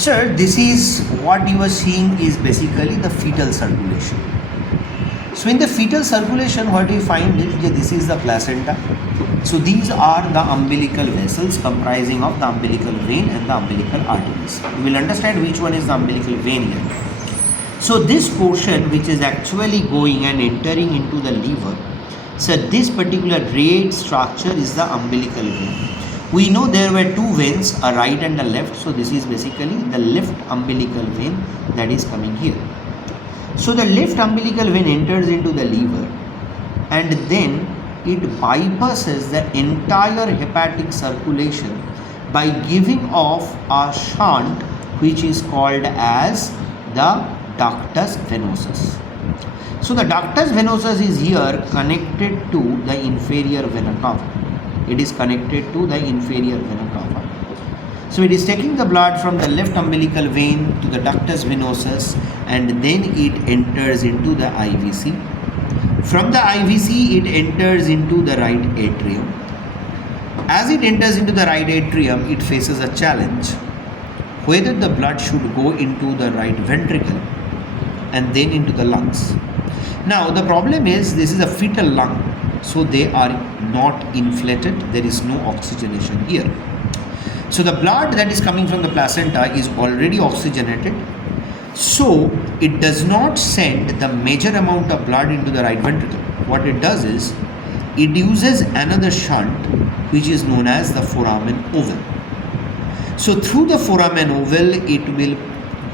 Sir, this is what you are seeing is basically the fetal circulation. So in the fetal circulation, what we find is that this is the placenta. So these are the umbilical vessels comprising of the umbilical vein and the umbilical arteries. You will understand which one is the umbilical vein here. So this portion which is actually going and entering into the liver, so this particular red structure is the umbilical vein. We know there were two veins, a right and a left. So this is basically the left umbilical vein that is coming here. So the left umbilical vein enters into the liver and then it bypasses the entire hepatic circulation by giving off a shunt which is called as the ductus venosus. So the ductus venosus is here connected to the inferior vena cava. It is connected to the inferior vena cava. So it is taking the blood from the left umbilical vein to the ductus venosus and then it enters into the IVC. From the IVC it enters into the right atrium. As it enters into the right atrium, it faces a challenge whether the blood should go into the right ventricle and then into the lungs. Now the problem is this is a fetal lung, so they are not inflated, there is no oxygenation here. So the blood that is coming from the placenta is already oxygenated, so it does not send the major amount of blood into the right ventricle. What it does is it uses another shunt which is known as the foramen oval. So through the foramen oval it will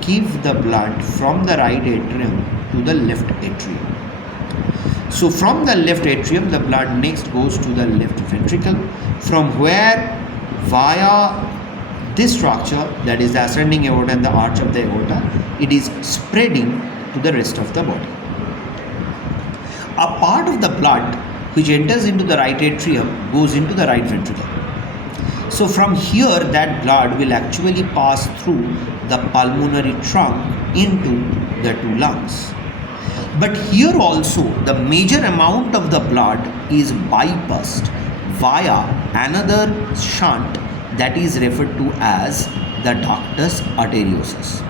give the blood from the right atrium to the left atrium. So from the left atrium the blood next goes to the left ventricle, from where via this structure, that is the ascending aorta and the arch of the aorta, it is spreading to the rest of the body. A part of the blood which enters into the right atrium goes into the right ventricle. So from here that blood will actually pass through the pulmonary trunk into the two lungs. But here also the major amount of the blood is bypassed via another shunt that is referred to as the ductus arteriosus.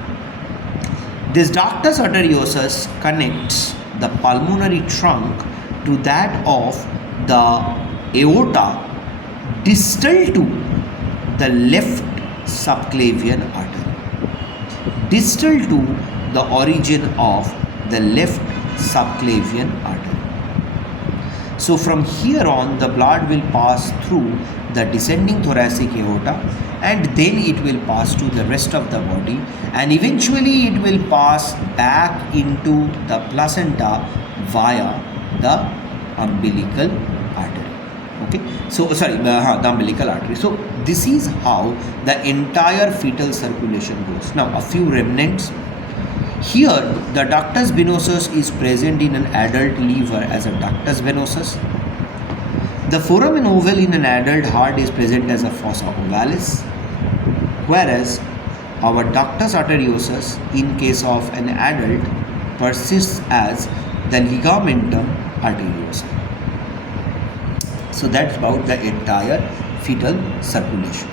This ductus arteriosus connects the pulmonary trunk to that of the aorta distal to the left subclavian artery. Distal to the origin of the left subclavian artery. So from here on the blood will pass through the descending thoracic aorta and then it will pass to the rest of the body and eventually it will pass back into the placenta via the umbilical artery. Okay, so the umbilical artery. So this is how the entire fetal circulation goes. Now a few remnants. Here the ductus venosus is present in an adult liver as a ductus venosus. The foramen oval in an adult heart is present as a fossa ovalis, whereas our ductus arteriosus in case of an adult persists as the ligamentum arteriosum. So that's about the entire fetal circulation.